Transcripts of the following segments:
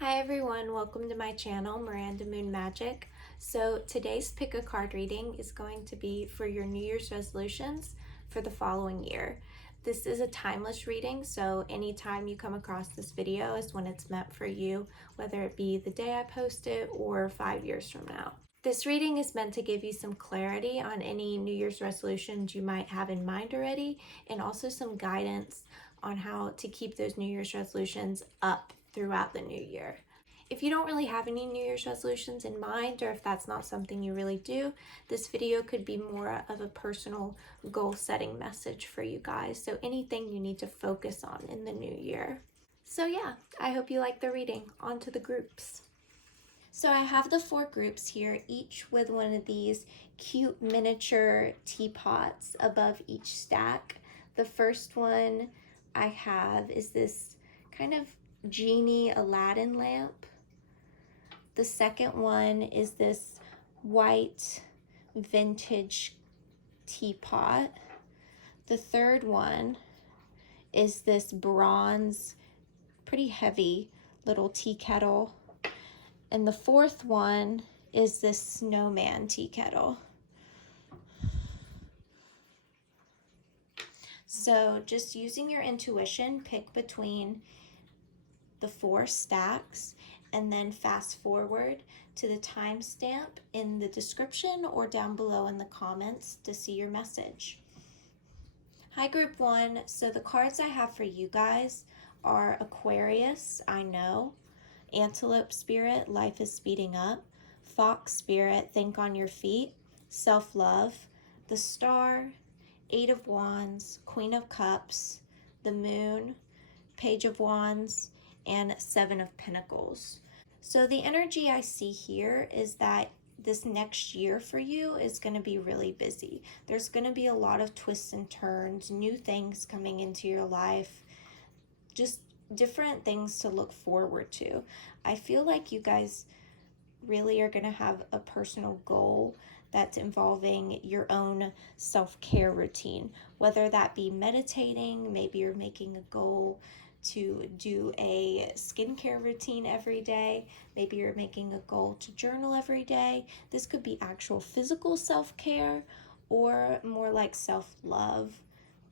Hi everyone, welcome to my channel, Miranda Moon Magic. So today's pick a card reading is going to be for your New Year's resolutions for the following year. This is a timeless reading, so anytime you come across this video is when it's meant for you, whether it be the day I post it or 5 years from now. This reading is meant to give you some clarity on any New Year's resolutions you might have in mind already, and also some guidance on how to keep those New Year's resolutions up throughout the new year. If you don't really have any New Year's resolutions in mind, or if that's not something you really do, this video could be more of a personal goal setting message for you guys. So anything you need to focus on in the new year. So yeah, I hope you like the reading. On to the groups. So I have the 4 groups here, each with one of these cute miniature teapots above each stack. The first one I have is this kind of genie Aladdin lamp. The second one is this white vintage teapot. The third one is this bronze, pretty heavy little tea kettle. And the fourth one is this snowman tea kettle. So just using your intuition, pick between the 4 stacks and then fast forward to the timestamp in the description or down below in the comments to see your message. Hi group 1, so the cards I have for you guys are Aquarius, I know, Antelope Spirit, life is speeding up, Fox Spirit, think on your feet, self-love, the Star, 8 of Wands, Queen of Cups, the Moon, Page of Wands, and 7 of Pentacles. So the energy I see here is that this next year for you is going to be really busy. There's going to be a lot of twists and turns, new things coming into your life, just different things to look forward to. I feel like you guys really are going to have a personal goal that's involving your own self-care routine, whether that be meditating, maybe you're making a goal to do a skincare routine every day, maybe you're making a goal to journal every day. This could be actual physical self-care or more like self-love,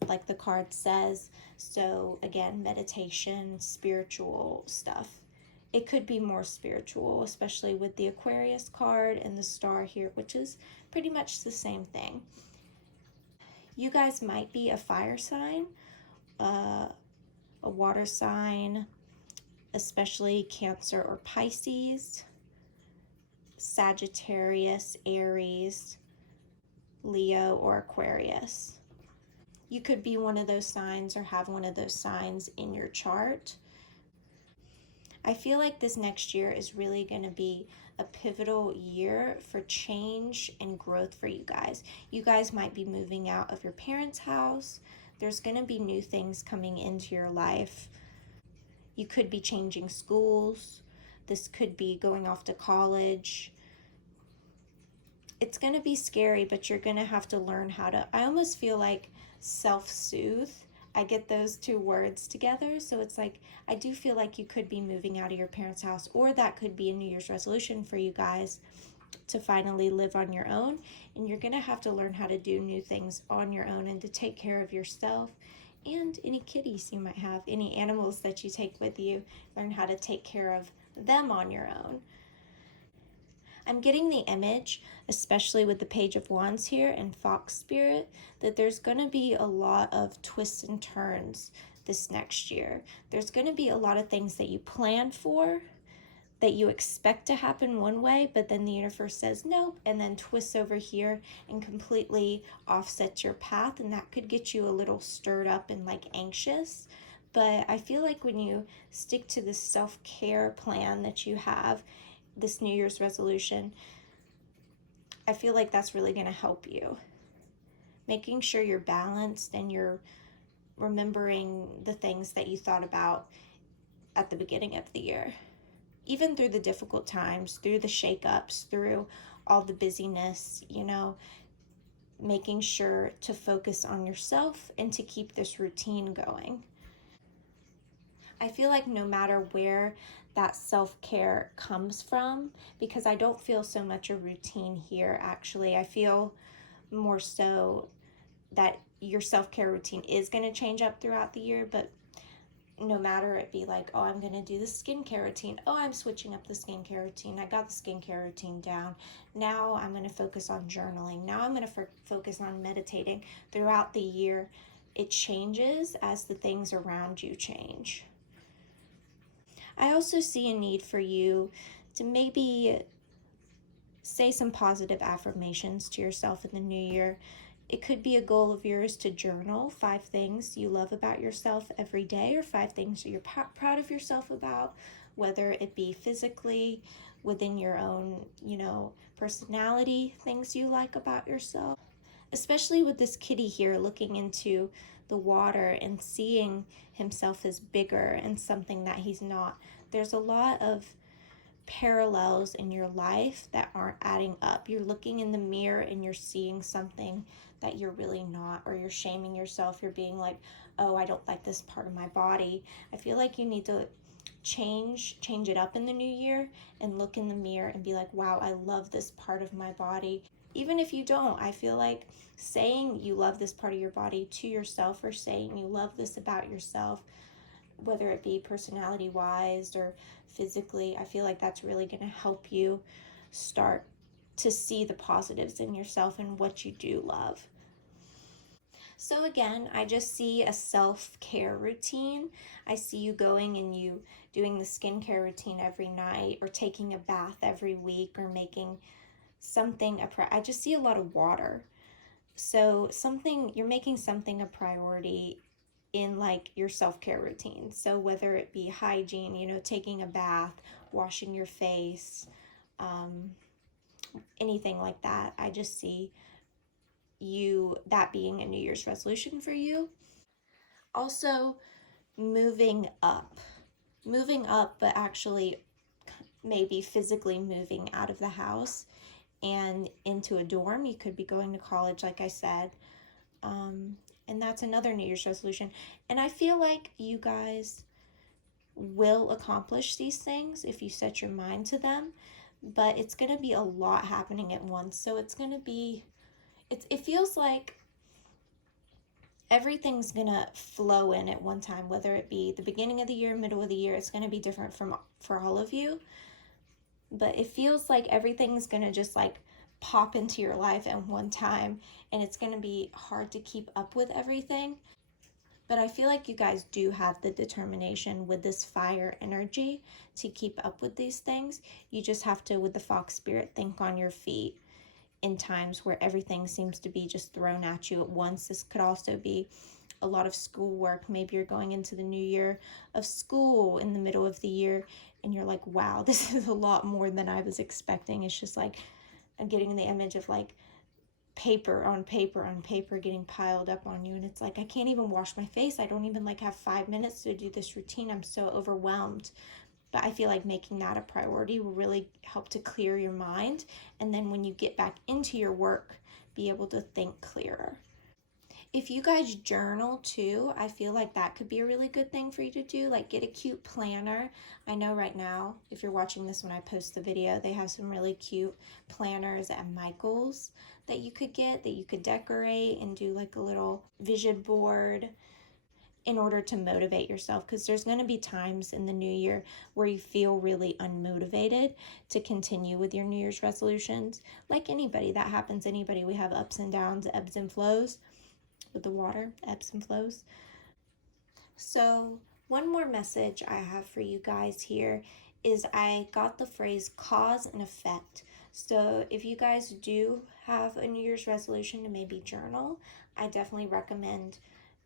like the card says. So again, meditation, spiritual stuff. It could be more spiritual, especially with the Aquarius card and the Star here, which is pretty much the same thing. You guys might be a fire sign, a water sign, especially Cancer or Pisces, Sagittarius, Aries, Leo, or Aquarius. You could be one of those signs or have one of those signs in your chart. I feel like this next year is really going to be a pivotal year for change and growth for you guys. You guys might be moving out of your parents' house. There's going to be new things coming into your life. You could be changing schools. This could be going off to college. It's going to be scary, but you're going to have to learn how to, I almost feel like self-soothe. I get those 2 words together. So it's like, I do feel like you could be moving out of your parents' house, or that could be a New Year's resolution for you guys to finally live on your own. And you're going to have to learn how to do new things on your own and to take care of yourself and any kitties you might have, any animals that you take with you. Learn how to take care of them on your own. I'm getting the image, especially with the Page of Wands here and Fox Spirit, that there's going to be a lot of twists and turns this next year. There's going to be a lot of things that you plan for, that you expect to happen one way, but then the universe says no, and then twists over here and completely offsets your path, and that could get you a little stirred up and like anxious. But I feel like when you stick to this self-care plan that you have, this New Year's resolution, I feel like that's really going to help you. Making sure you're balanced and you're remembering the things that you thought about at the beginning of the year. Even through the difficult times, through the shakeups, through all the busyness, you know, making sure to focus on yourself and to keep this routine going. I feel like no matter where that self-care comes from, because I don't feel so much a routine here actually. I feel more so that your self-care routine is going to change up throughout the year, but no matter it be like, oh, I'm going to do the skincare routine. Oh, I'm switching up the skincare routine. I got the skincare routine down. Now I'm going to focus on journaling. Now I'm going to focus on meditating. Throughout the year, it changes as the things around you change. I also see a need for you to maybe say some positive affirmations to yourself in the new year. It could be a goal of yours to journal 5 things you love about yourself every day, or 5 things that you're proud of yourself about, whether it be physically, within your own, personality, things you like about yourself. Especially with this kitty here looking into the water and seeing himself as bigger and something that he's not. There's a lot of parallels in your life that aren't adding up. You're looking in the mirror and you're seeing something that you're really not, or you're shaming yourself. You're being like, oh, I don't like this part of my body. I feel like you need to change it up in the new year and look in the mirror and be like, wow, I love this part of my body. Even if you don't, I feel like saying you love this part of your body to yourself, or saying you love this about yourself, whether it be personality wise or physically, I feel like that's really going to help you start to see the positives in yourself and what you do love. So again, I just see a self-care routine. I see you going and you doing the skincare routine every night, or taking a bath every week, or making something I just see a lot of water. So you're making something a priority in like your self-care routine. So whether it be hygiene, taking a bath, washing your face, anything like that, I just see that being a New Year's resolution for you. Also, moving up. Moving up, but actually maybe physically moving out of the house and into a dorm. You could be going to college, like I said. And that's another New Year's resolution. And I feel like you guys will accomplish these things if you set your mind to them, but it's going to be a lot happening at once. So it's going to be, it feels like everything's going to flow in at one time, whether it be the beginning of the year, middle of the year. It's going to be different for all of you, but it feels like everything's going to just like pop into your life at one time, and it's going to be hard to keep up with everything. But I feel like you guys do have the determination with this fire energy to keep up with these things. You just have to, with the fox spirit, think on your feet in times where everything seems to be just thrown at you at once. This could also be a lot of schoolwork. Maybe you're going into the new year of school in the middle of the year and you're like, wow, this is a lot more than I was expecting. It's just like, I'm getting the image of like paper on paper on paper getting piled up on you, and it's like, I can't even wash my face. I don't even like have 5 minutes to do this routine. I'm so overwhelmed. But I feel like making that a priority will really help to clear your mind, and then when you get back into your work, be able to think clearer. If you guys journal too, I feel like that could be a really good thing for you to do. Like, get a cute planner. I know right now, if you're watching this when I post the video, they have some really cute planners at Michael's that you could get, that you could decorate and do like a little vision board in order to motivate yourself, because there's going to be times in the new year where you feel really unmotivated to continue with your New Year's resolutions. Like anybody, that happens. Anybody, we have ups and downs, ebbs and flows. With the water, ebbs and flows. So one more message I have for you guys here is I got the phrase cause and effect. So if you guys do have a New Year's resolution to maybe journal, I definitely recommend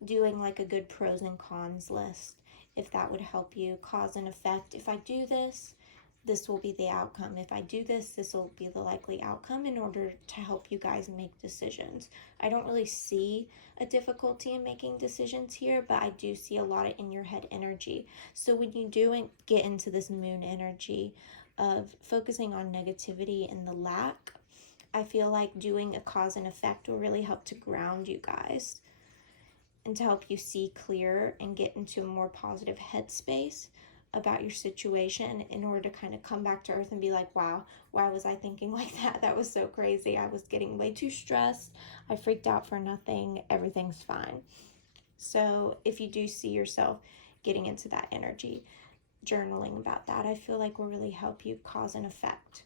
doing like a good pros and cons list, if that would help you. Cause and effect. If I do this, this will be the outcome. If I do this, this will be the likely outcome, in order to help you guys make decisions. I don't really see a difficulty in making decisions here, but I do see a lot of in your head energy. So when you do get into this moon energy of focusing on negativity and the lack, I feel like doing a cause and effect will really help to ground you guys and to help you see clearer and get into a more positive headspace about your situation in order to kind of come back to earth and be like, wow, why was I thinking like that? That was so crazy. I was getting way too stressed. I freaked out for nothing. Everything's fine. So if you do see yourself getting into that energy, journaling about that, I feel like will really help you cause an effect.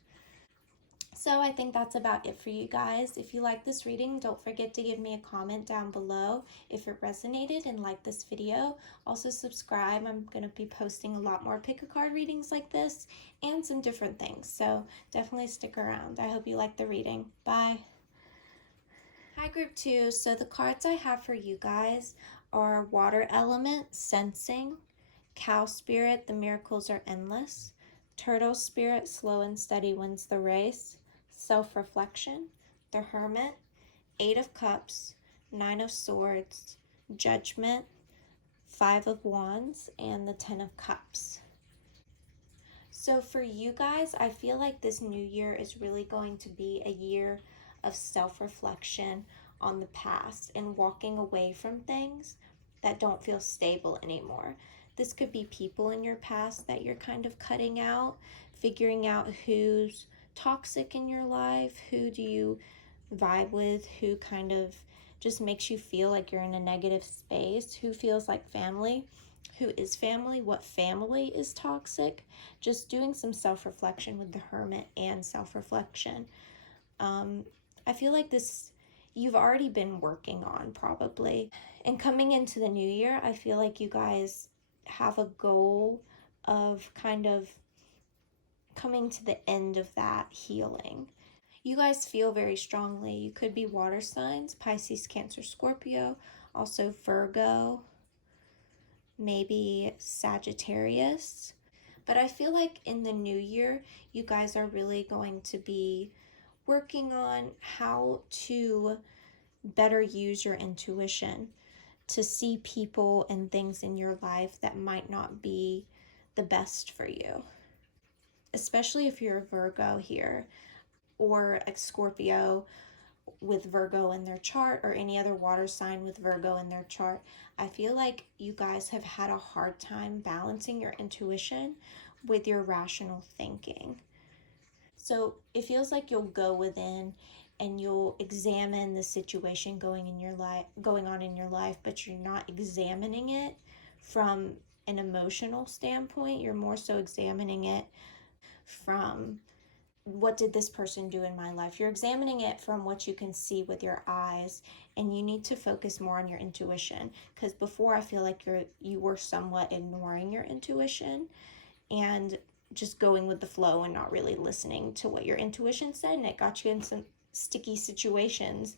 So I think that's about it for you guys. If you like this reading, don't forget to give me a comment down below if it resonated and like this video. Also subscribe. I'm going to be posting a lot more pick a card readings like this and some different things. So definitely stick around. I hope you like the reading. Bye. Hi group 2. So the cards I have for you guys are Water Element, Sensing, Cow Spirit, The Miracles Are Endless, Turtle Spirit, Slow and Steady Wins the Race, Self-Reflection, The Hermit, Eight of Cups, Nine of Swords, Judgment, Five of Wands, and the Ten of Cups. So for you guys, I feel like this new year is really going to be a year of self-reflection on the past and walking away from things that don't feel stable anymore. This could be people in your past that you're kind of cutting out, figuring out who's toxic in your life, who do you vibe with, who kind of just makes you feel like you're in a negative space, who feels like family, who is family, what family is toxic. Just doing some self-reflection with the Hermit and self-reflection. I feel like this you've already been working on probably. And coming into the new year, I feel like you guys have a goal of kind of coming to the end of that healing. You guys feel very strongly. You could be water signs, Pisces, Cancer, Scorpio, also Virgo, maybe Sagittarius. But I feel like in the new year, you guys are really going to be working on how to better use your intuition to see people and things in your life that might not be the best for you. Especially if you're a Virgo here or a Scorpio with Virgo in their chart or any other water sign with Virgo in their chart. I feel like you guys have had a hard time balancing your intuition with your rational thinking. So it feels like you'll go within and you'll examine the situation going on in your life, but you're not examining it from an emotional standpoint. You're more so examining it from what did this person do in my life? You're examining it from what you can see with your eyes, and you need to focus more on your intuition, because before I feel like you were somewhat ignoring your intuition and just going with the flow and not really listening to what your intuition said, and it got you in some sticky situations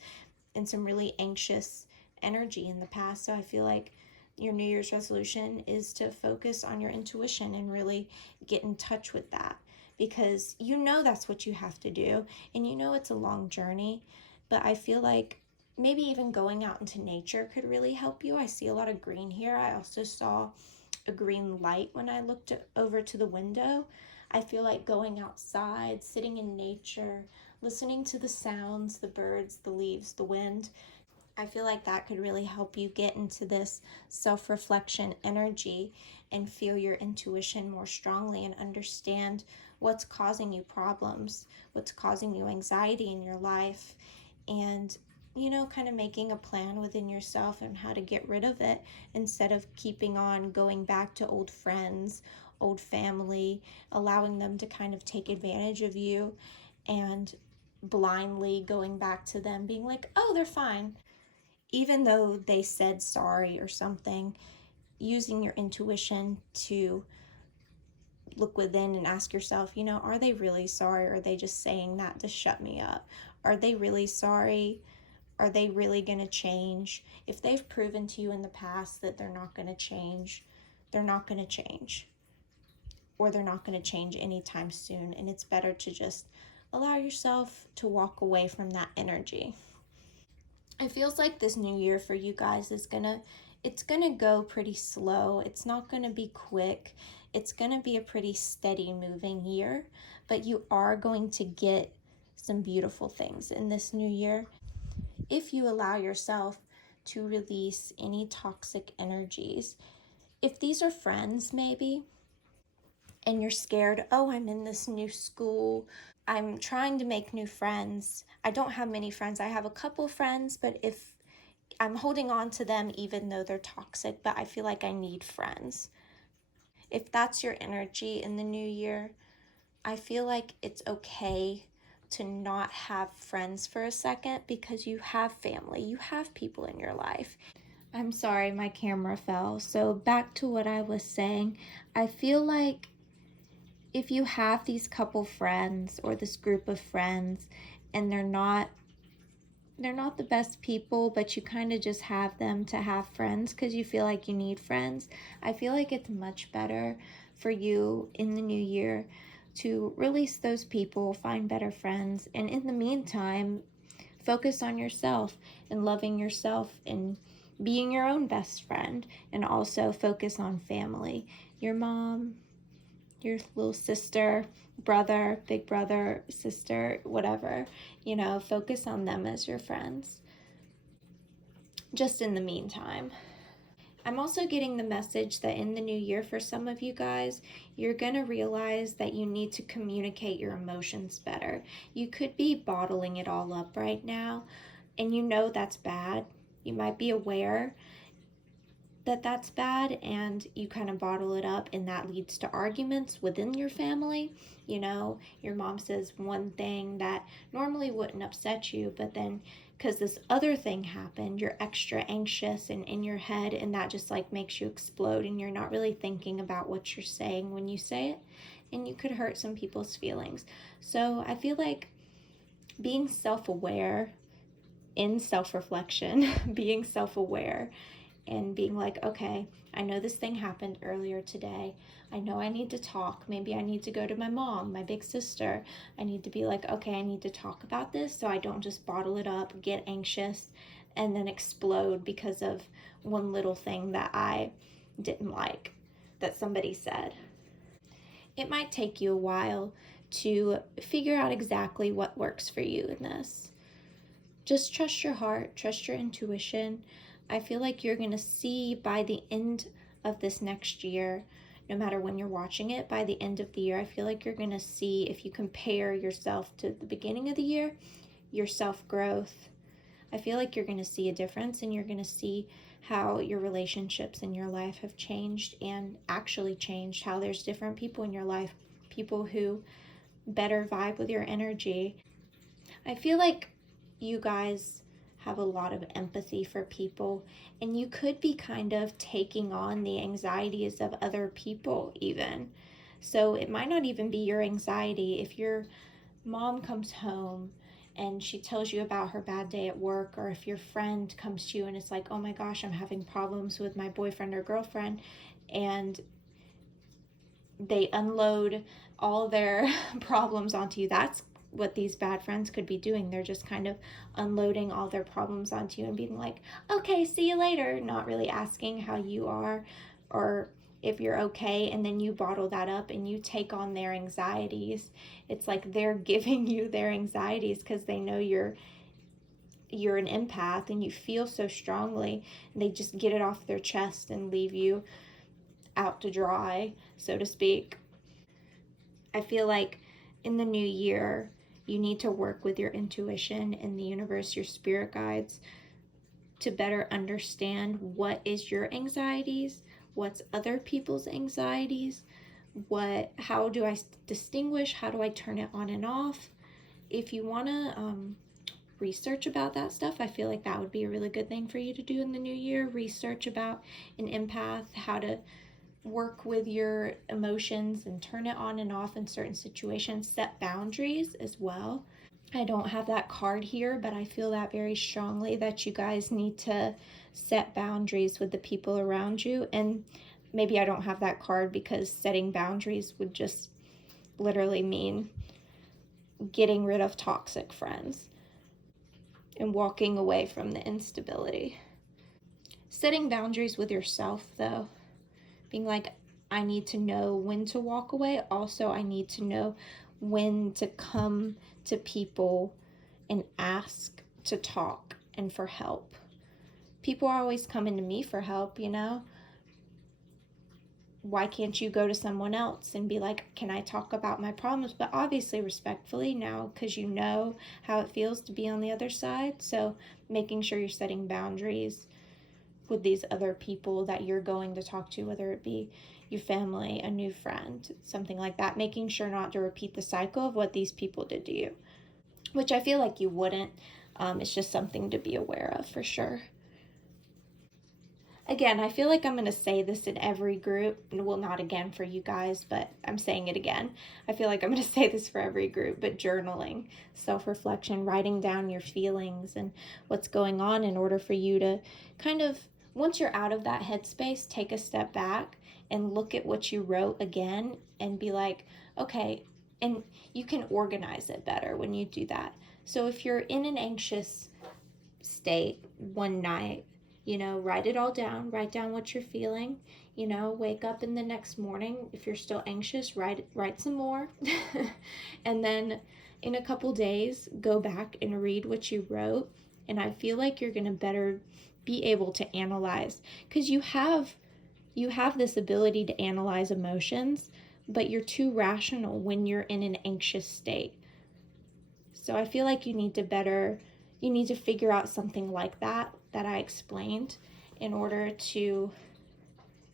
and some really anxious energy in the past. So I feel like your New Year's resolution is to focus on your intuition and really get in touch with that, because you know that's what you have to do, and you know it's a long journey. But I feel like maybe even going out into nature could really help you. I see a lot of green here. I also saw a green light when I looked over to the window. I feel like going outside, sitting in nature, listening to the sounds, the birds, the leaves, the wind. I feel like that could really help you get into this self-reflection energy and feel your intuition more strongly and understand what's causing you problems, what's causing you anxiety in your life, and kind of making a plan within yourself and how to get rid of it instead of keeping on going back to old friends, old family, allowing them to kind of take advantage of you and blindly going back to them being like, oh, they're fine, even though they said sorry or something. Using your intuition to look within and ask yourself, are they really sorry, or are they just saying that to shut me up? Are they really sorry? Are they really going to change? If they've proven to you in the past that they're not going to change, they're not going to change, or they're not going to change anytime soon. And it's better to just allow yourself to walk away from that energy. It feels like this new year for you guys is it's gonna go pretty slow. It's not gonna be quick. It's gonna be a pretty steady moving year, but you are going to get some beautiful things in this new year if you allow yourself to release any toxic energies. If these are friends, maybe and you're scared, oh, I'm in this new school. I'm trying to make new friends. I don't have many friends. I have a couple friends, but if I'm holding on to them even though they're toxic, but I feel like I need friends. If that's your energy in the new year, I feel like it's okay to not have friends for a second because you have family, you have people in your life. I'm sorry, my camera fell. So, back to what I was saying, I feel like if you have these couple friends or this group of friends and they're not the best people, but you kind of just have them to have friends because you feel like you need friends. I feel like it's much better for you in the new year to release those people, find better friends, and in the meantime, focus on yourself and loving yourself and being your own best friend, and also focus on family. Your mom, your little sister, brother, big brother, sister, whatever, focus on them as your friends just in the meantime. I'm also getting the message that in the new year, for some of you guys, you're going to realize that you need to communicate your emotions better. You could be bottling it all up right now, and that's bad. You might be aware that that's bad, and you kind of bottle it up, and that leads to arguments within your family. Your mom says one thing that normally wouldn't upset you, but then because this other thing happened, you're extra anxious and in your head, and that just like makes you explode, and you're not really thinking about what you're saying when you say it, and you could hurt some people's feelings. So I feel like being self-aware, in self-reflection, being self-aware and being like, okay, I know this thing happened earlier today. I know I need to talk. Maybe I need to go to my mom, my big sister. I need to be like, okay, I need to talk about this so I don't just bottle it up, get anxious, and then explode because of one little thing that I didn't like that somebody said. It might take you a while to figure out exactly what works for you in this. Just trust your heart, trust your intuition. I feel like you're going to see by the end of this next year, no matter when you're watching it, by the end of the year, I feel like you're going to see, if you compare yourself to the beginning of the year, your self growth. I feel like you're going to see a difference, and you're going to see how your relationships in your life have changed and actually changed, how there's different people in your life, people who better vibe with your energy. I feel like you guys have a lot of empathy for people, and you could be kind of taking on the anxieties of other people, even. So it might not even be your anxiety. If your mom comes home and she tells you about her bad day at work, or if your friend comes to you and it's like, oh my gosh, I'm having problems with my boyfriend or girlfriend, and they unload all their problems onto you. That's what these bad friends could be doing. They're just kind of unloading all their problems onto you and being like, okay, see you later, not really asking how you are or if you're okay, and then you bottle that up and you take on their anxieties. It's like they're giving you their anxieties because they know you're an empath and you feel so strongly, and they just get it off their chest and leave you out to dry, so to speak. I feel like in the new year, you need to work with your intuition and the universe, your spirit guides, to better understand what is your anxieties, what's other people's anxieties, how do I distinguish, how do I turn it on and off. If you want to research about that stuff, I feel like that would be a really good thing for you to do in the new year. Research about an empath, how to work with your emotions and turn it on and off in certain situations, set boundaries as well. I don't have that card here, but I feel that very strongly that you guys need to set boundaries with the people around you. And maybe I don't have that card because setting boundaries would just literally mean getting rid of toxic friends and walking away from the instability. Setting boundaries with yourself, though, being like, I need to know when to walk away. Also, I need to know when to come to people and ask to talk and for help. People are always coming to me for help, why can't you go to someone else and be like, can I talk about my problems? But obviously respectfully now, because you know how it feels to be on the other side. So making sure you're setting boundaries with these other people that you're going to talk to, whether it be your family, a new friend, something like that, making sure not to repeat the cycle of what these people did to you, which I feel like you wouldn't. It's just something to be aware of for sure. Again, I feel like I'm going to say this in every group. Well, not again for you guys, but I'm saying it again. I feel like I'm going to say this for every group, but journaling, self-reflection, writing down your feelings and what's going on in order for you to kind of, once you're out of that headspace, take a step back and look at what you wrote again and be like, okay, and you can organize it better when you do that. So if you're in an anxious state one night, write it all down, write down what you're feeling, wake up in the next morning. If you're still anxious, write some more. And then in a couple days, go back and read what you wrote. And I feel like you're going to better be able to analyze, because you have this ability to analyze emotions, but you're too rational when you're in an anxious state. So I feel like you need to figure out something like that I explained in order to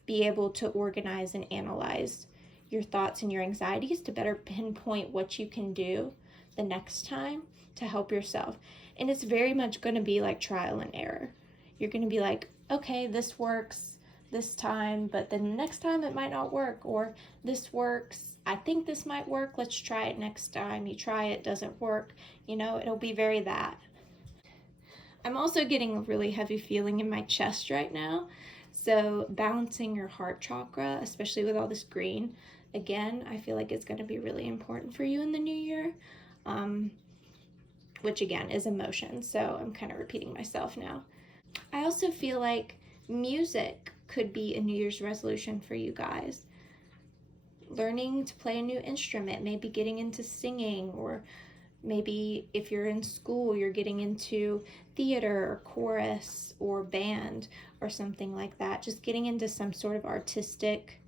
be able to organize and analyze your thoughts and your anxieties to better pinpoint what you can do the next time to help yourself. And it's very much going to be like trial and error. You're going to be like, okay, this works this time, but then the next time it might not work, or this works, I think this might work, let's try it next time. You try it, doesn't work, it'll be very that. I'm also getting a really heavy feeling in my chest right now. So balancing your heart chakra, especially with all this green, again, I feel like it's going to be really important for you in the new year, which again is emotion. So I'm kind of repeating myself now. I also feel like music could be a New Year's resolution for you guys. Learning to play a new instrument, maybe getting into singing, or maybe if you're in school, you're getting into theater or chorus or band or something like that. Just getting into some sort of artistic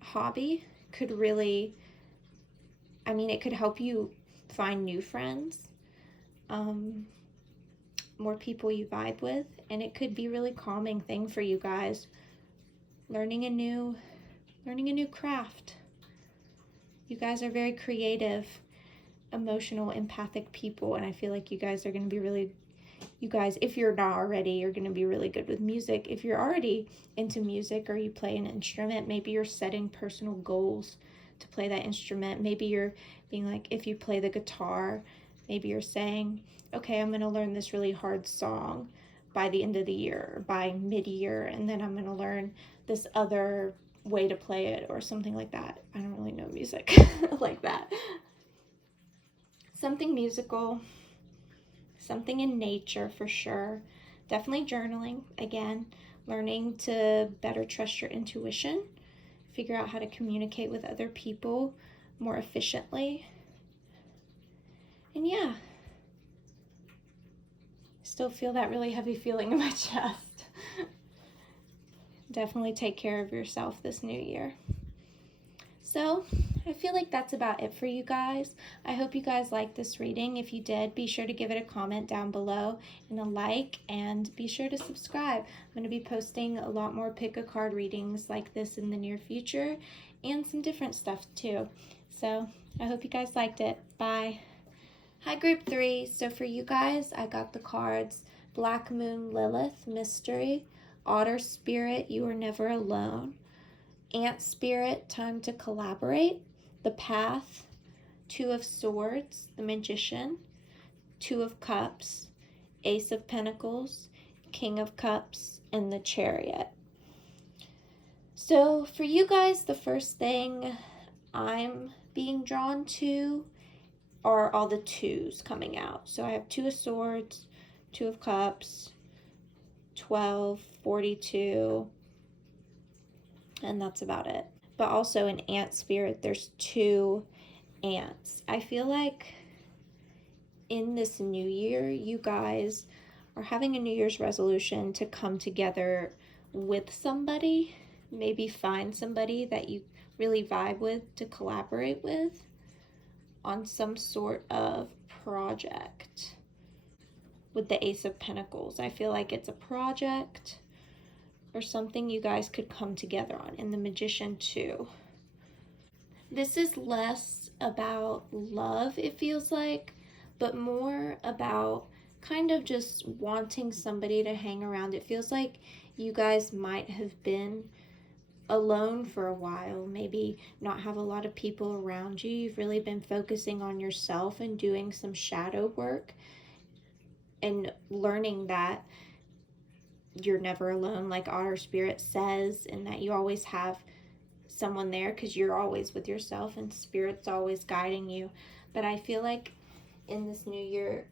hobby could really, it could help you find new friends, more people you vibe with, and it could be a really calming thing for you guys. Learning a new craft. You guys are very creative, emotional, empathic people, and I feel like you guys are going to be if you're not already, you're going to be really good with music. If you're already into music or you play an instrument, maybe you're setting personal goals to play that instrument. Maybe you're being like, if you play the guitar, maybe you're saying, okay, I'm going to learn this really hard song by the end of the year, or by mid-year, and then I'm going to learn this other way to play it, or something like that. I don't really know music like that. Something musical, something in nature for sure. Definitely journaling, again, learning to better trust your intuition, figure out how to communicate with other people more efficiently. And yeah, still feel that really heavy feeling in my chest. Definitely take care of yourself this new year. So I feel like that's about it for you guys. I hope you guys liked this reading. If you did, be sure to give it a comment down below and a like, and be sure to subscribe. I'm going to be posting a lot more pick a card readings like this in the near future, and some different stuff too. So I hope you guys liked it. Bye. Hi, group 3. So for you guys, I got the cards Black Moon Lilith, Mystery, Otter Spirit, You Are Never Alone, Ant Spirit, Time to Collaborate, The Path, Two of Swords, The Magician, Two of Cups, Ace of Pentacles, King of Cups, and the Chariot. So for you guys, the first thing I'm being drawn to are all the twos coming out. So I have Two of Swords, Two of Cups, 12, 42, and that's about it. But also in Ant Spirit, there's 2 ants. I feel like in this new year, you guys are having a New Year's resolution to come together with somebody. Maybe find somebody that you really vibe with to collaborate with on some sort of project. With the Ace of Pentacles, I feel like it's a project or something you guys could come together on. And the Magician too. This is less about love, it feels like, but more about kind of just wanting somebody to hang around. It feels like you guys might have been alone for a while, maybe not have a lot of people around you. You've really been focusing on yourself and doing some shadow work and learning that you're never alone, like Otter Spirit says, and that you always have someone there because you're always with yourself and Spirit's always guiding you. But I feel like in this new year,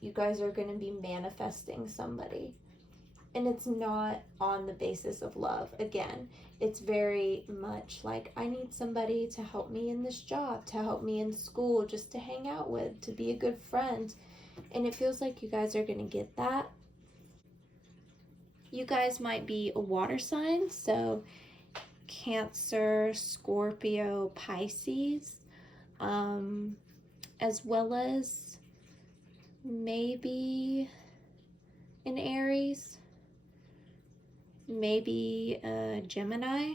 you guys are going to be manifesting somebody. And it's not on the basis of love. Again, it's very much like, I need somebody to help me in this job, to help me in school, just to hang out with, to be a good friend. And it feels like you guys are going to get that. You guys might be a water sign, so Cancer, Scorpio, Pisces, as well as maybe an Aries, maybe a Gemini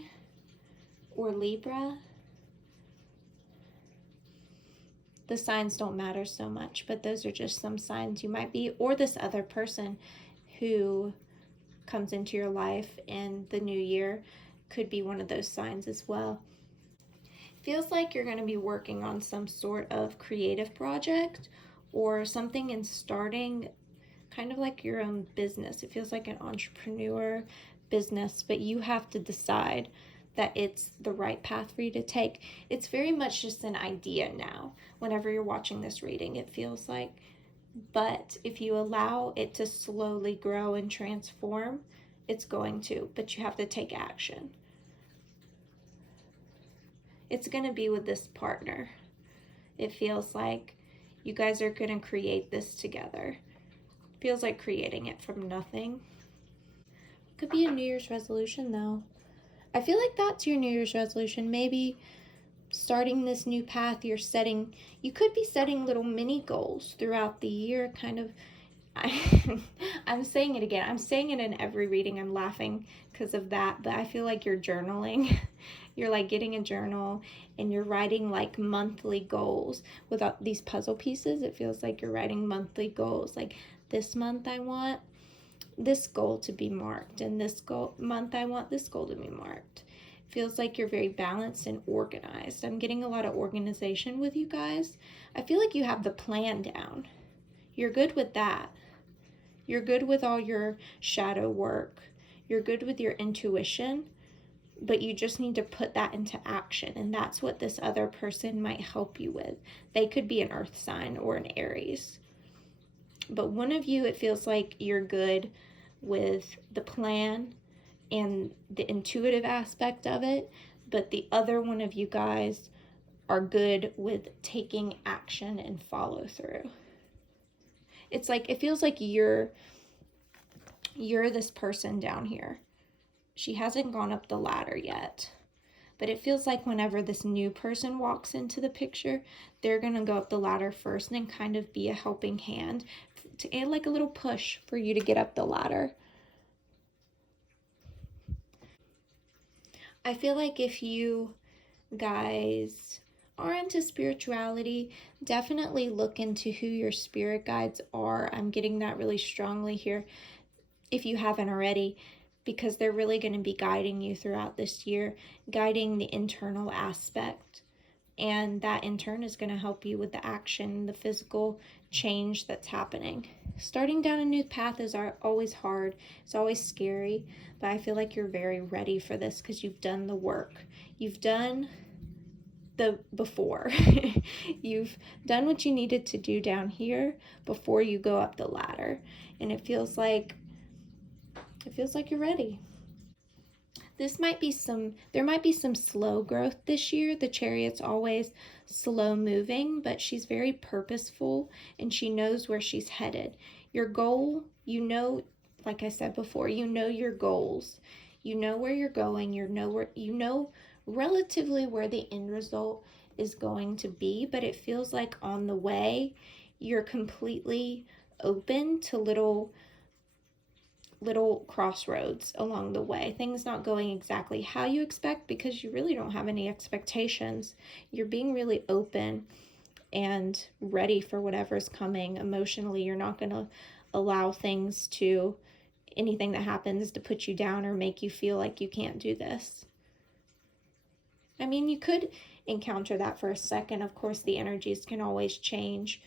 or Libra. The signs don't matter so much, but those are just some signs you might be, or this other person who comes into your life in the new year could be one of those signs as well. Feels like you're going to be working on some sort of creative project or something and starting kind of like your own business. It feels like an entrepreneur business, but you have to decide that it's the right path for you to take. It's very much just an idea now. Whenever you're watching this reading, it feels like, but if you allow it to slowly grow and transform, it's going to, but you have to take action. It's going to be with this partner. It feels like you guys are going to create this together. It feels like creating it from nothing. Could be a New Year's resolution though. I feel like that's your New Year's resolution. Maybe starting this new path you could be setting little mini goals throughout the year, kind of. I'm saying it again. I'm saying it in every reading. I'm laughing because of that, but I feel like you're journaling. You're like getting a journal and you're writing like monthly goals without these puzzle pieces. It feels like you're writing monthly goals. Like this month I want this goal to be marked, and this month I want this goal to be marked. It feels like you're very balanced and organized. I'm getting a lot of organization with you guys. I feel like you have the plan down. You're good with that. You're good with all your shadow work. You're good with your intuition, but you just need to put that into action. And that's what this other person might help you with. They could be an earth sign or an Aries. But one of you, it feels like you're good with the plan and the intuitive aspect of it. But the other one of you guys are good with taking action and follow through. It's like, it feels like you're this person down here. She hasn't gone up the ladder yet, but it feels like whenever this new person walks into the picture, they're gonna go up the ladder first and then kind of be a helping hand to add like a little push for you to get up the ladder. I feel like if you guys are into spirituality, definitely look into who your spirit guides are. I'm getting that really strongly here if you haven't already, because they're really going to be guiding you throughout this year, guiding the internal aspect. And that in turn is going to help you with the action, the physical change that's happening. Starting down a new path is always hard. It's always scary, but I feel like you're very ready for this because you've done the work. You've done the before. You've done what you needed to do down here before you go up the ladder. And it feels like you're ready. There might be some slow growth this year. The Chariot's always slow moving, but she's very purposeful and she knows where she's headed. Your goal, like I said before, you know your goals. You know where you're going. You know relatively where the end result is going to be, but it feels like on the way you're completely open to little crossroads along the way. Things not going exactly how you expect because you really don't have any expectations. You're being really open and ready for whatever's coming emotionally. You're not going to allow anything that happens to put you down or make you feel like you can't do this. I mean, you could encounter that for a second. Of course, the energies can always change.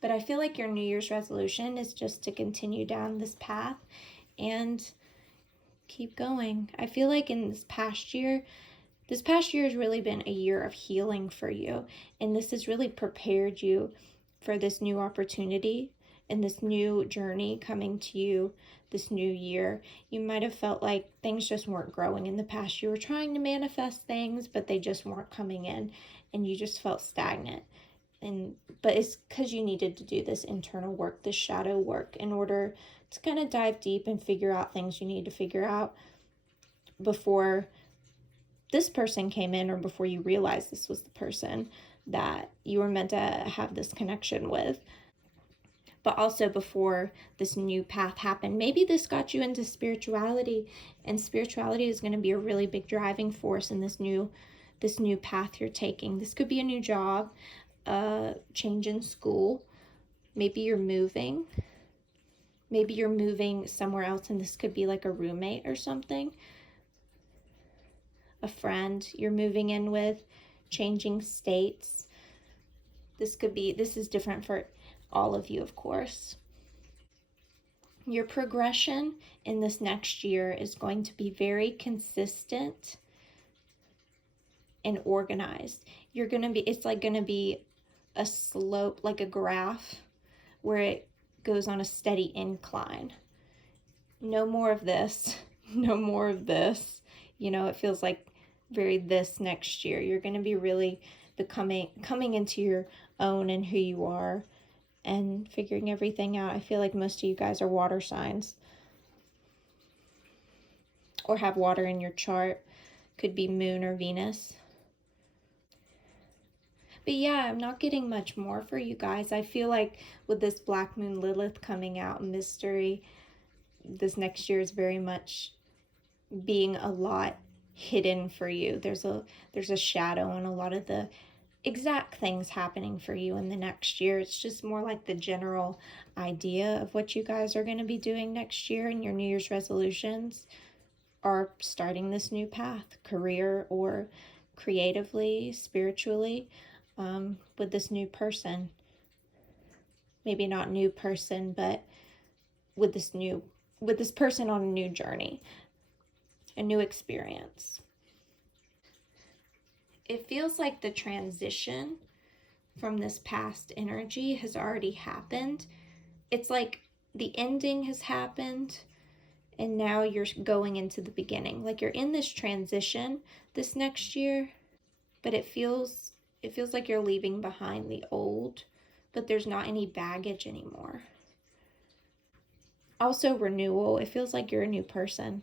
But I feel like your New Year's resolution is just to continue down this path and keep going. I feel like in this past year has really been a year of healing for you. And this has really prepared you for this new opportunity and this new journey coming to you this new year. You might have felt like things just weren't growing in the past. You were trying to manifest things, but they just weren't coming in, and you just felt stagnant. But it's because you needed to do this internal work, this shadow work, in order to kind of dive deep and figure out things you need to figure out before this person came in, or before you realized this was the person that you were meant to have this connection with. But also before this new path happened. Maybe this got you into spirituality, and spirituality is going to be a really big driving force in this new path you're taking. This could be a new job, change in school. Maybe you're moving somewhere else, and this could be like a roommate or something, a friend you're moving in with, changing states. This is different for all of you, of course. Your progression in this next year is going to be very consistent and organized. It's like going to be a slope, like a graph, where it goes on a steady incline. No more of this, no more of this. It feels like very this next year. You're going to be really coming into your own and who you are and figuring everything out. I feel like most of you guys are water signs or have water in your chart. Could be Moon or Venus. But yeah, I'm not getting much more for you guys. I feel like with this Black Moon Lilith coming out, mystery, this next year is very much being a lot hidden for you. There's a shadow on a lot of the exact things happening for you in the next year. It's just more like the general idea of what you guys are going to be doing next year, and your New Year's resolutions are starting this new path, career or creatively, spiritually, with this new person. Maybe not new person, but with this person on a new journey, a new experience. It feels like the transition from this past energy has already happened. It's like the ending has happened, and now you're going into the beginning. Like you're in this transition this next year, but it feels like you're leaving behind the old, but there's not any baggage anymore. Also, renewal. It feels like you're a new person.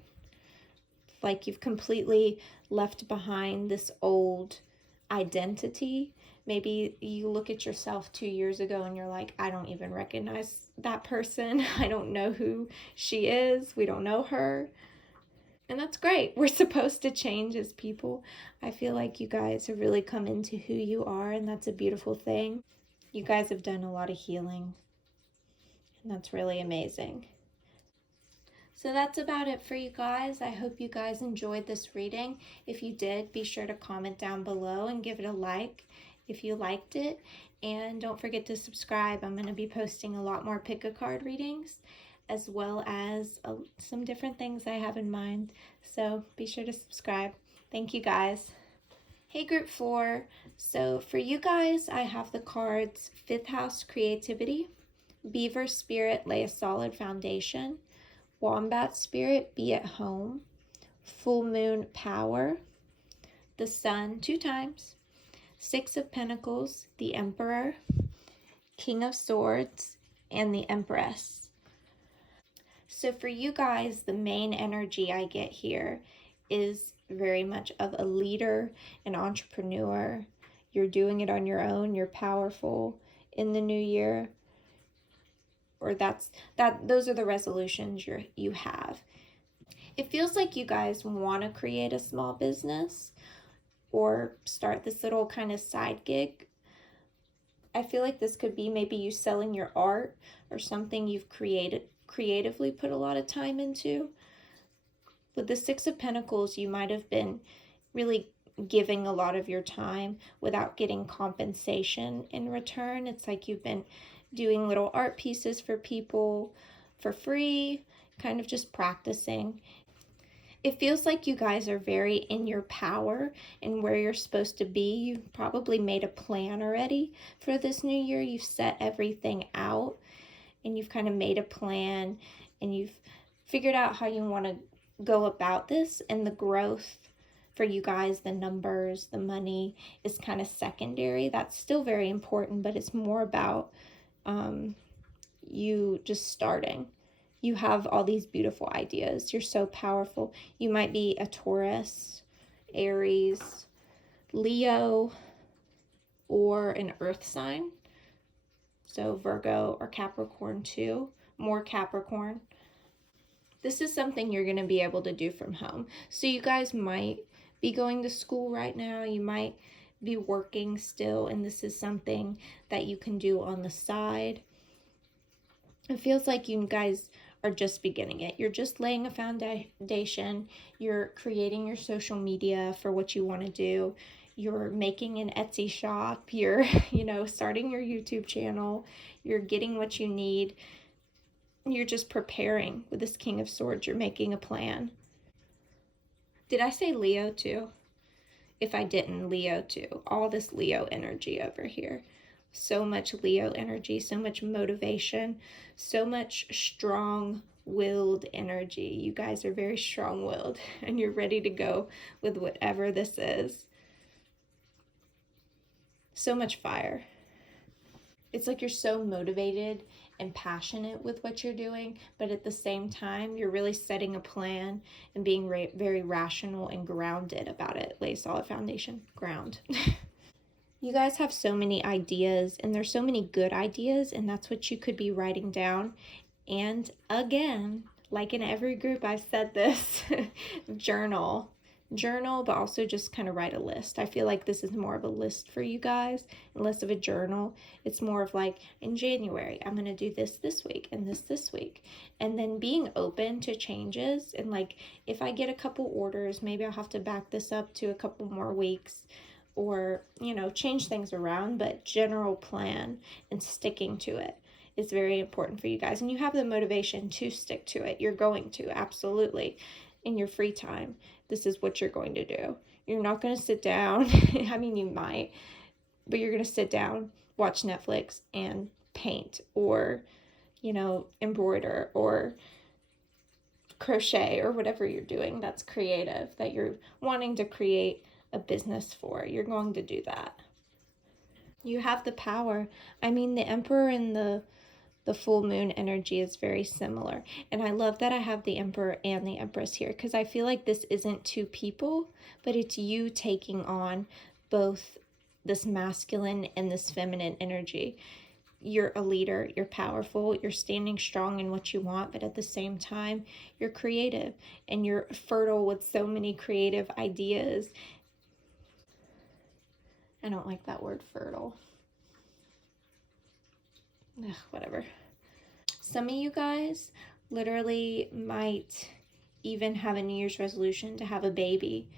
Like you've completely left behind this old identity. Maybe you look at yourself 2 years ago and you're like, I don't even recognize that person. I don't know who she is. We don't know her. And that's great. We're supposed to change as people. I feel like you guys have really come into who you are, and that's a beautiful thing. You guys have done a lot of healing, and that's really amazing. So that's about it for you guys. I hope you guys enjoyed this reading. If you did, be sure to comment down below and give it a like if you liked it. And don't forget to subscribe. I'm going to be posting a lot more pick-a-card readings, as well as some different things I have in mind. So be sure to subscribe. Thank you guys. Hey group 4. So for you guys, I have the cards 5th House Creativity, Beaver Spirit Lay a Solid Foundation, Wombat Spirit Be at Home, Full Moon Power, the Sun 2 times, 6 of Pentacles, the Emperor, King of Swords, and the Empress. So for you guys, the main energy I get here is very much of a leader, an entrepreneur. You're doing it on your own. You're powerful in the new year. Or those are the resolutions you have. It feels like you guys want to create a small business or start this little kind of side gig. I feel like this could be maybe you selling your art or something you've creatively put a lot of time into. With the Six of Pentacles, you might have been really giving a lot of your time without getting compensation in return. It's like you've been doing little art pieces for people for free, kind of just practicing. It feels like you guys are very in your power and where you're supposed to be. You've probably made a plan already for this new year. You've set everything out and you've kind of made a plan and you've figured out how you want to go about this, and the growth for you guys, the numbers, the money is kind of secondary. That's still very important, but it's more about you just starting. You have all these beautiful ideas. You're so powerful. You might be a Taurus, Aries, Leo, or an earth sign. So Virgo or Capricorn too, more Capricorn. This is something you're going to be able to do from home. So you guys might be going to school right now. You might be working still, and this is something that you can do on the side. It feels like you guys are just beginning it. You're just laying a foundation. You're creating your social media for what you want to do. You're making an Etsy shop. You're, starting your YouTube channel. You're getting what you need. You're just preparing with this King of Swords. You're making a plan. Did I say Leo too? If I didn't, Leo too. All this Leo energy over here. So much Leo energy, so much motivation, so much strong-willed energy. You guys are very strong-willed and you're ready to go with whatever this is. So much fire. It's like you're so motivated and passionate with what you're doing, but at the same time, you're really setting a plan and being very rational and grounded about it. Lay solid foundation, ground. You guys have so many ideas, and there's so many good ideas, and that's what you could be writing down. And again, like in every group, I've said this, journal, but also just kind of write a list. I feel like this is more of a list for you guys and less of a journal. It's more of like, in January, I'm going to do this week and this week. And then being open to changes. And like, if I get a couple orders, maybe I'll have to back this up to a couple more weeks or, change things around. But general plan and sticking to it is very important for you guys. And you have the motivation to stick to it. You're going to, absolutely. In your free time, this is what you're going to do. You're not going to sit down. I mean, you might, but you're going to sit down, watch Netflix, and paint or, embroider or crochet or whatever you're doing that's creative, that you're wanting to create a business for. You're going to do that. You have the power. I mean, the Emperor and the full moon energy is very similar. And I love that I have the Emperor and the Empress here, because I feel like this isn't two people, but it's you taking on both this masculine and this feminine energy. You're a leader, you're powerful, you're standing strong in what you want, but at the same time, you're creative and you're fertile with so many creative ideas. I don't like that word, fertile. Ugh, whatever. Some of you guys literally might even have a New Year's resolution to have a baby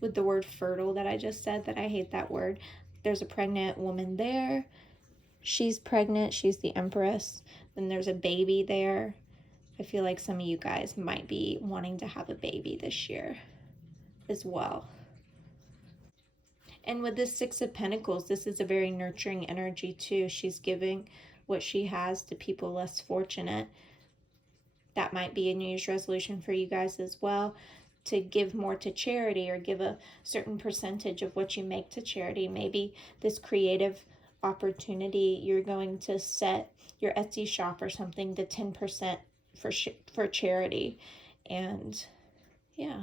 with the word fertile that I just said, that I hate that word. There's a pregnant woman there. She's pregnant. She's the Empress. Then there's a baby there. I feel like some of you guys might be wanting to have a baby this year as well. And with this Six of Pentacles, this is a very nurturing energy too. She's giving what she has to people less fortunate. That might be a New Year's resolution for you guys as well, to give more to charity or give a certain percentage of what you make to charity. Maybe this creative opportunity, you're going to set your Etsy shop or something to 10% for charity. And yeah,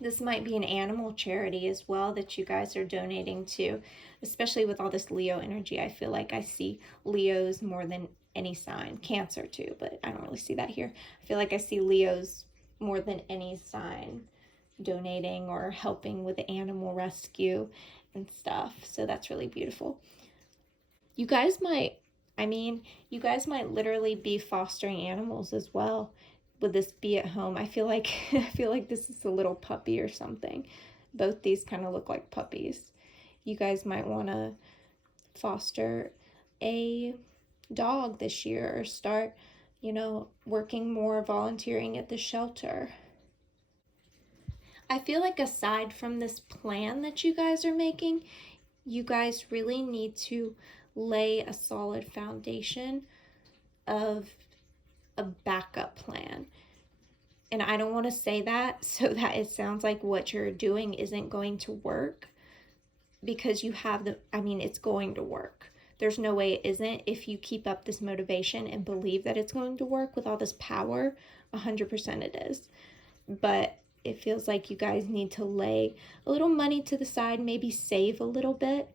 this might be an animal charity as well that you guys are donating to, especially with all this Leo energy. I feel like I see Leos more than any sign. Cancer too, but I don't really see that here. I feel like I see Leos more than any sign donating or helping with the animal rescue and stuff. So that's really beautiful. You guys might, you guys might literally be fostering animals as well. Would this be at home? I feel like this is a little puppy or something. Both these kind of look like puppies. You guys might want to foster a dog this year, or start, working more, volunteering at the shelter. I feel like aside from this plan that you guys are making, you guys really need to lay a solid foundation of a backup plan. And I don't want to say that so that it sounds like what you're doing isn't going to work, because you have it's going to work. There's no way it isn't if you keep up this motivation and believe that it's going to work with all this power. 100% it is. But it feels like you guys need to lay a little money to the side, maybe save a little bit,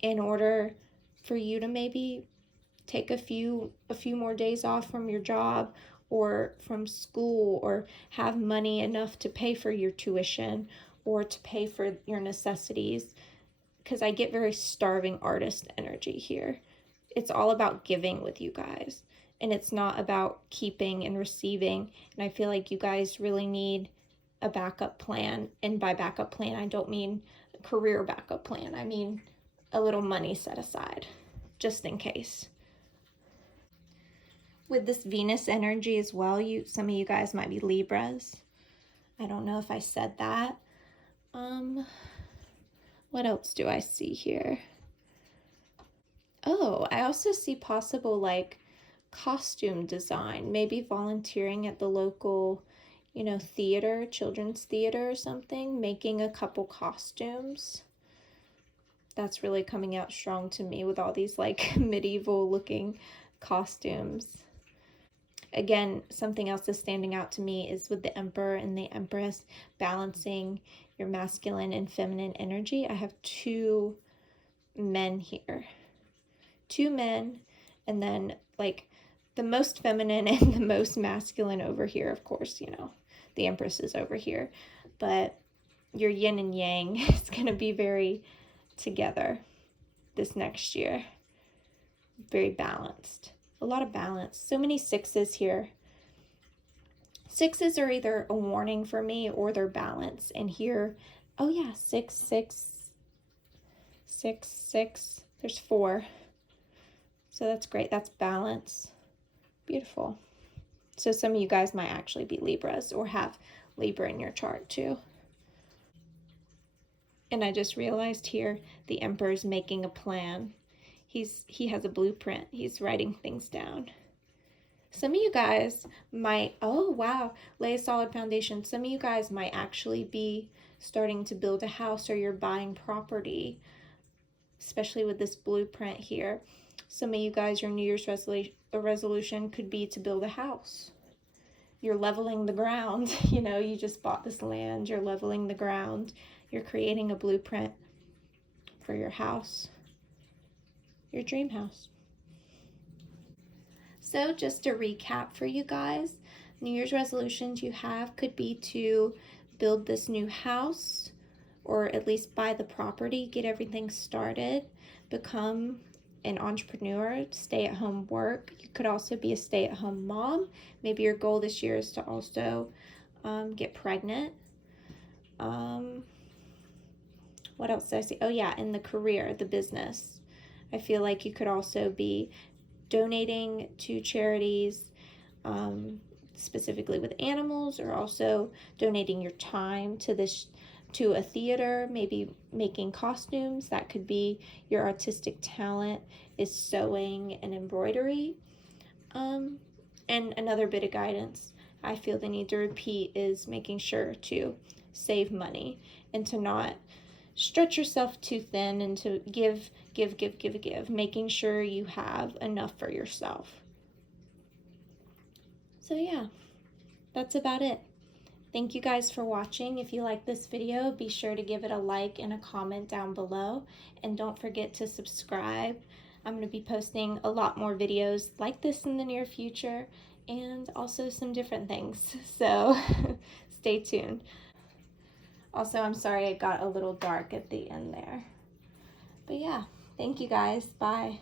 in order for you to maybe take a few more days off from your job or from school, or have money enough to pay for your tuition or to pay for your necessities. Because I get very starving artist energy here. It's all about giving with you guys, and it's not about keeping and receiving. And I feel like you guys really need a backup plan. And by backup plan, I don't mean a career backup plan. I mean a little money set aside, just in case. With this Venus energy as well, some of you guys might be Libras. I don't know if I said that. What else do I see here? Oh, I also see possible like costume design, maybe volunteering at the local, theater, children's theater or something, making a couple costumes. That's really coming out strong to me with all these like medieval looking costumes. Again, something else that's standing out to me is with the Emperor and the Empress, balancing your masculine and feminine energy. I have two men here. Two men, and then like the most feminine and the most masculine over here. Of course, the Empress is over here. But your yin and yang is going to be very together this next year. Very balanced. A lot of balance. So many sixes here. Sixes are either a warning for me or they're balance. And here, oh yeah, 6, 6, 6, 6. There's 4. So that's great. That's balance. Beautiful. So some of you guys might actually be Libras or have Libra in your chart too. And I just realized here the Emperor's making a plan. He has a blueprint. He's writing things down. Some of you guys might, oh wow, lay a solid foundation. Some of you guys might actually be starting to build a house, or you're buying property, especially with this blueprint here. Some of you guys, your New Year's resolution could be to build a house. You're leveling the ground. You just bought this land. You're leveling the ground. You're creating a blueprint for your house. Your dream house. So just to recap for you guys, New Year's resolutions you have could be to build this new house, or at least buy the property, get everything started, become an entrepreneur, stay-at-home work. You could also be a stay-at-home mom. Maybe your goal this year is to also get pregnant. What else did I see? Oh yeah, in the career, the business. I feel like you could also be donating to charities, specifically with animals, or also donating your time to a theater, maybe making costumes. That could be your artistic talent is sewing and embroidery. And another bit of guidance I feel the need to repeat is making sure to save money and to not stretch yourself too thin, and to give, making sure you have enough for yourself. So yeah, that's about it. Thank you guys for watching. If you like this video, be sure to give it a like and a comment down below. And don't forget to subscribe. I'm going to be posting a lot more videos like this in the near future, and also some different things. So stay tuned. Also, I'm sorry it got a little dark at the end there. But yeah, thank you guys. Bye.